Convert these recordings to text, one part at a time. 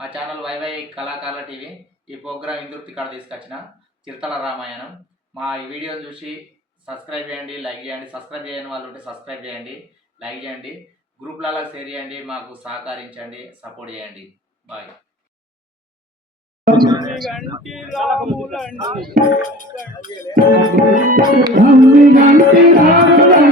మా channel YY కళాకారుల TV ఈ ప్రోగ్రాం ఇందుర్తి కాడ తీసుకొచ్చిన చిరుతల రామాయణం. మా ఈ వీడియోని చూసి సబ్స్క్రైబ్ చేయండి లైక్ చేయండి సబ్స్క్రైబ్ చేయని వాళ్ళు ఉంటే సబ్స్క్రైబ్ చేయండి లైక్ చేయండి గ్రూప్లలో షేర్ చేయండి మాకు సహకరించండి సపోర్ట్ చేయండి. బాయ్ గంటి రాములండి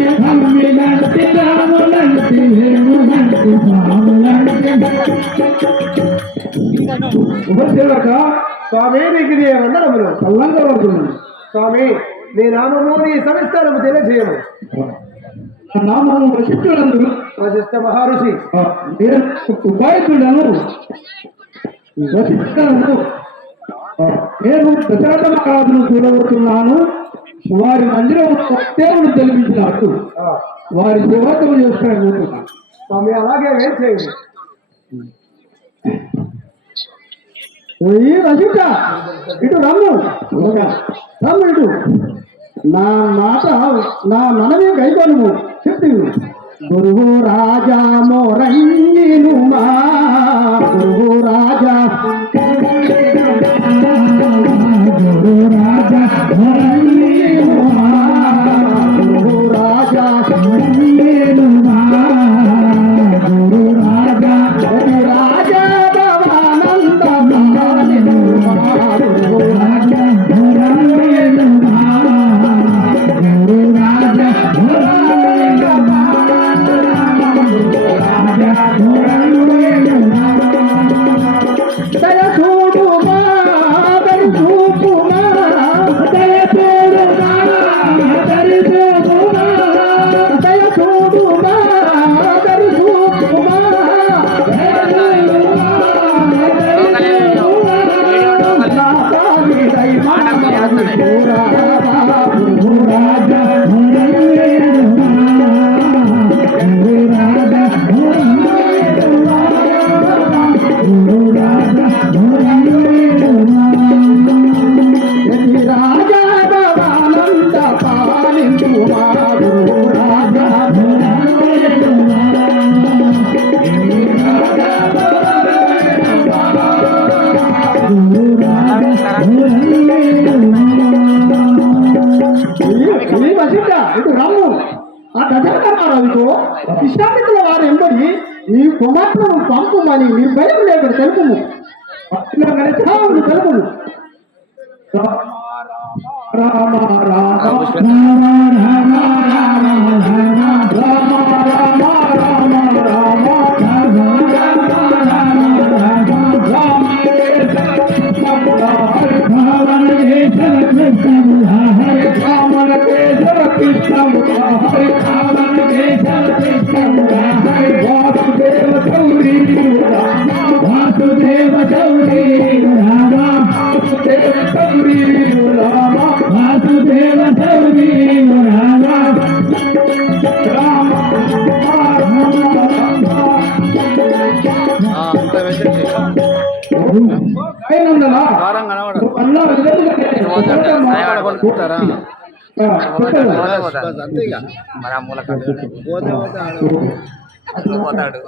లాంటి అమ్మి లాంటి రాము లాంటి వేము లాంటి రాము లాంటి స్వామి నీకు చేయమన్నారు అందులో కళ్ళంగా పడుతున్నాను స్వామి నీ నామము నీ సవిస్తారము తెలియజేయము నామము ప్రసిద్ధులందరూ ప్రసిద్ధ మహర్షి. ఉపాయకులను వసిస్తాను నేను ప్రశాంతమ కాదును చూడబోతున్నాను. వారి మందిరం దేవుడు తెలిపించినట్టు వారి సేవకులు చేసుకోబోతున్నాను స్వామి అలాగే వేం చేయండి. ఓయ్ వశిష్ఠ ఇటు రమ్ము. రమ్ము ఇటు. నా మాట నా మనమే గైకొను చెప్పి గురువు రాజా మోరంగిను మా. గురువు రాజా. గురు రాజా నీ వసిద్ధ ఇటు రమ్ము ఆ దశరథ మహారాజుకు విశ్వామిత్రుల వారు ఎంబడి నీ కుమార్తెను పంపుమని నీ భయం లేక తెలుపుము తెలుపుము రామ రామ రామ రామ రామ రామ రామ కూతారా అంతే ఇక మన అమ్మల పోతాడు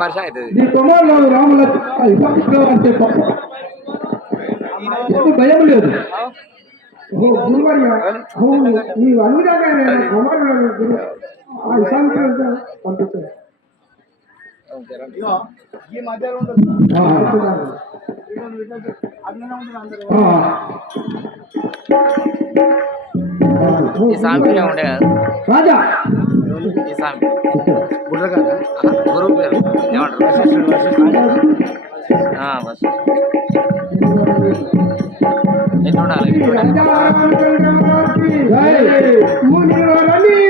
పరిచయం అవుతుంది భయం లేదు గురుమర్యాద నీవు అన్ని రకాల గురుమర్యాద పంపించారు పంజాబీ యూట్యూబ్లోనే మంచి పేరు ఉంటుంది పేరు ఉంటుంది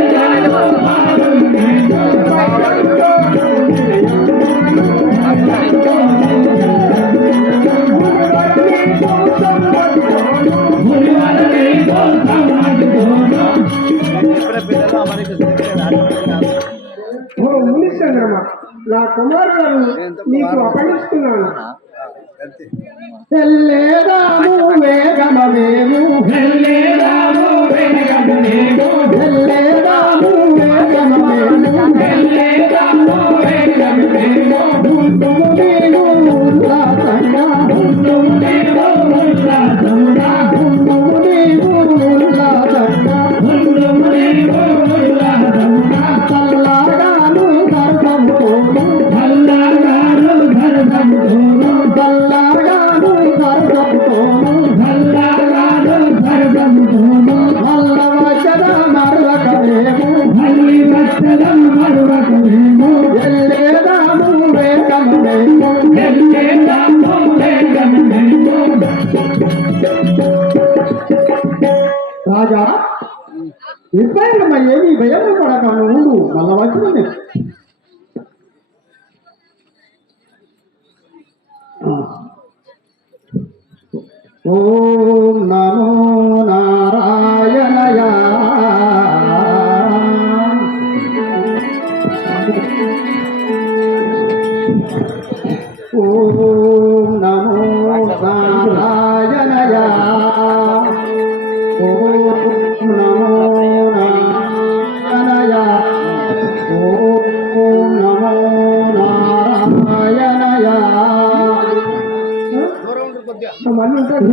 కుమారులను నీకు అప్పగిస్తున్నాను రాజా నిర్భయంగా ఏమీ భయం పడక నువ్వు మళ్ళా వచ్చింది. ఓం నమో నారాయణయ. ఓ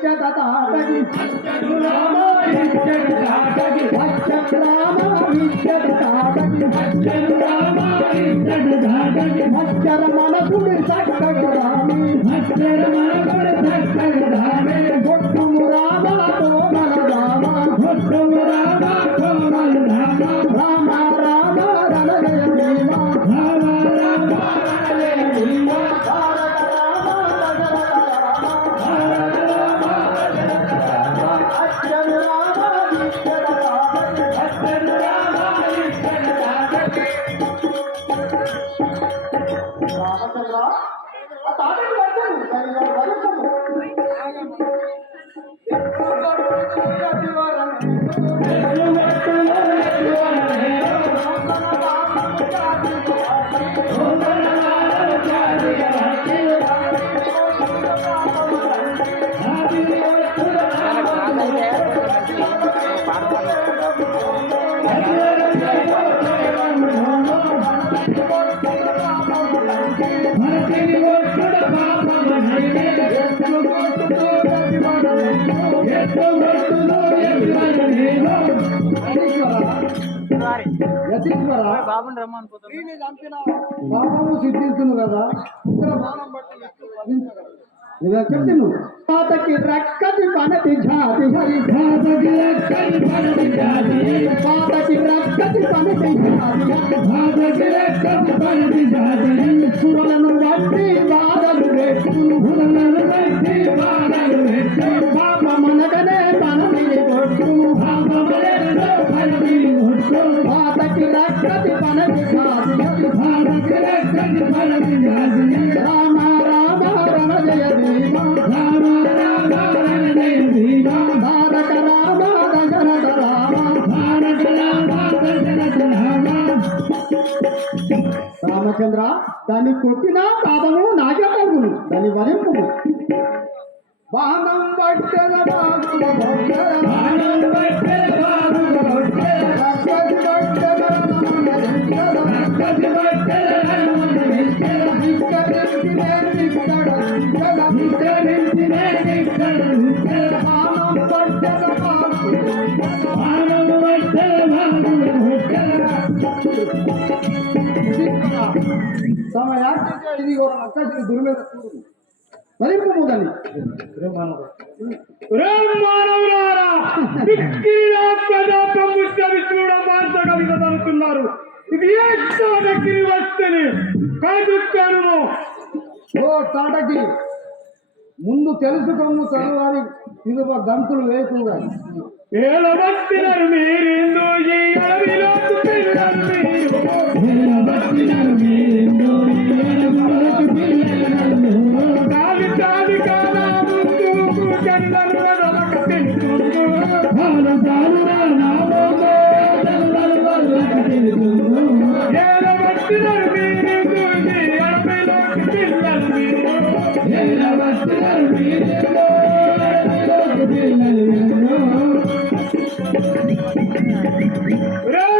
भक्ष्यत ताटकि भक्ष्यत राम भक्ष्यत ताटकि भक्ष्यत राम भक्ष्यत ताटकि भक्ष्यत मन पुरुष भक्ष्यत राम भक्ष्यत मन రామచంద్ర ఆ తాటని వచ్చాను సరిగా పాపము సిద్ధించును కదా? ఇక్కడ బాణం బట్టి पातकी रक्कति पनति झाति हरि पातकी रक्कति पनति झाति हरि पातकी रक्कति पनति झाति हरि पातकी रक्कति पनति झाति हरि सुरलनु वट्टि वादनु रेट्टु सुरलनु वट्टि वादनु रेट्टु पाप मनगने पनति होट्टु पाप मनगने पनति होट्टु पातकी रक्कति पनति झाति हरि पातकी रक्कति पनति చంద్ర దాన్ని కొట్టినా పాదము నాకే కలుగును దాన్ని వరింపు బాణం పట్టెల బాగుల భక్తుల బాణం పట్టెల బాగుల ఇది దాన్ని మానవులారా మిక్కిలిలా ప్రజాపము చూడ మాంస కవిత తనుతున్నారు ఇది ఏ దగ్గరికి వస్తేనే కాదుకాను ఓ తాటకి ముందు తెలుసుకోము గంతులు ఏలవచ్చినారు మీరిందు ఈ అడవిలోకి పిల్లలు మీరు Bravo!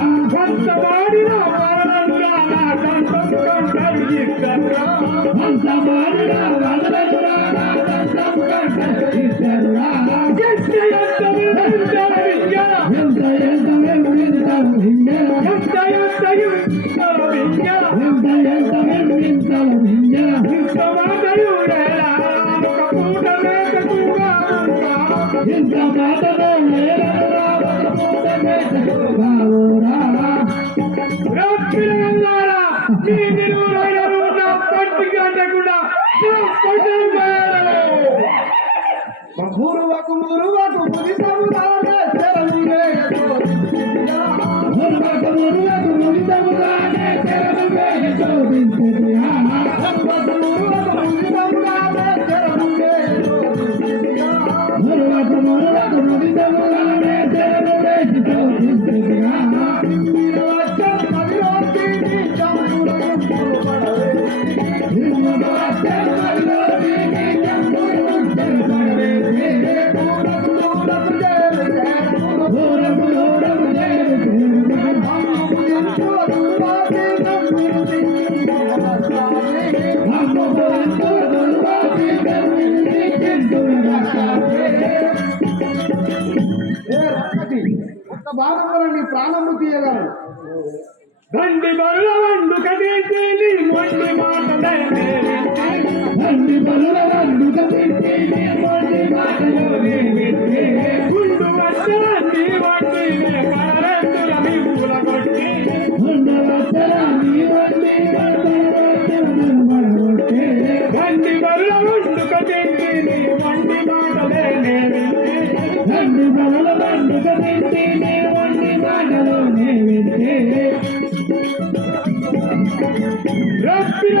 పేటకురావురా. కొంత వాడిన దంతం కలిగిద్దరా ఎంత ఎంత విద్య ఎంత ఎంత ఎంత ఎంత విద్య ఎంత ఎంత ఒక ఇంత ఒక మురువకు మురువకు ఒక్క భాగంలో నీ ప్రాణము తీయగలరు బండి బరుల వండు కదేసేది మొండి మాట బండి బరుల వండు కదేసేది మొండి మాట గుండు వచ్చరాన్ని వండి కరంతుల పూల కొట్టి గుండు వచ్చరాన్ని ರಪ್ಪಿನ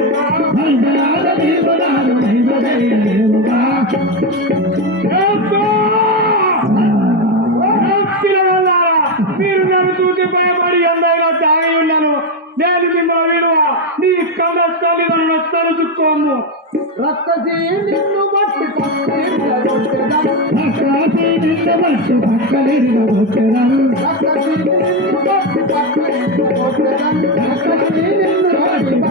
మీరు నన్ను చూసి భయపడి ఎందైనా తాగి ఉన్నాను నేను మిమ్మల్ని విలువ నీ నిన్ను బట్టి నిన్ను బట్టి నిన్ను బట్టి నిన్ను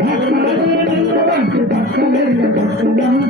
భక్తుని నిన్ను బట్టి పక్కలిరగొట్టెదన్.